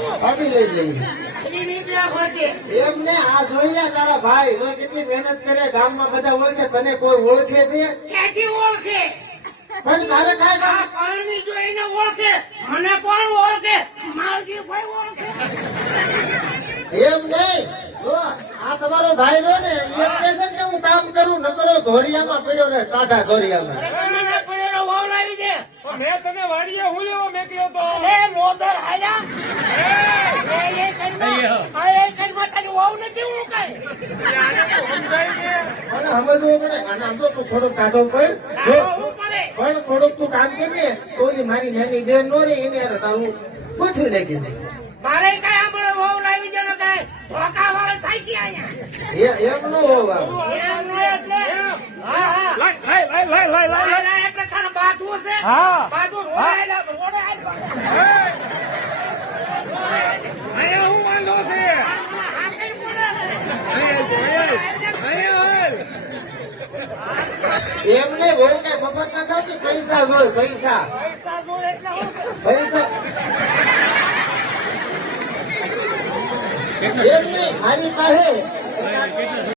ભાભી લઈ જઈએ. એમને આ જોઈ લે તારા ભાઈ હવે કેટલી મહેનત કરે ગામમાં બધા ઓળખે તને કોઈ ઓળખે છે ક્યાંથી ઓળખે? પણ તારે કાંઈ આ કરણી જોઈને ઓળખે, મને કોણ ઓળખે? માલજી ભાઈ ઓળખે. એમ નહીં જો આ તમારો ભાઈ નો ને એમ કહે છે કે હું કામ કરું ન કરો ધોરિયામાં પડ્યો ને ટાઢા ધોરિયામાં મને પડેલો વાવ લાવી દે. મેં તને વાડીએ હું લેવા મેકલ્યો તો. એ મોદર હાલ્યા. એ કઈમાં તારી વાવ નથી હું કાંઈ. પણ સમજવું પડે અને આમ તો તું થોડોક ટાઢો પડ જો હું પડે. પણ થોડુંક તું કામ કરીએ તો ઓલી મારી નાની બેન નો રે એને યાર તારું ગોઠવી નાખી દે. મારે કઈ આપણે વાવ લાવી દે ને કઈ ધોકા વાળે થાય છે અહીંયા. એમ નો હોવા એમ નહીં એટલે હા હા લાય એટલે તારે બાજવું છે. હા. બાજવું રોડે હાલ. અહીંયા હું વાંધો છે. એમને બહુ કઈ મફત ના થતી પૈસા જોય પૈસા પૈસા જો એટલે હું પૈસા એમ નહીં મારી પાસે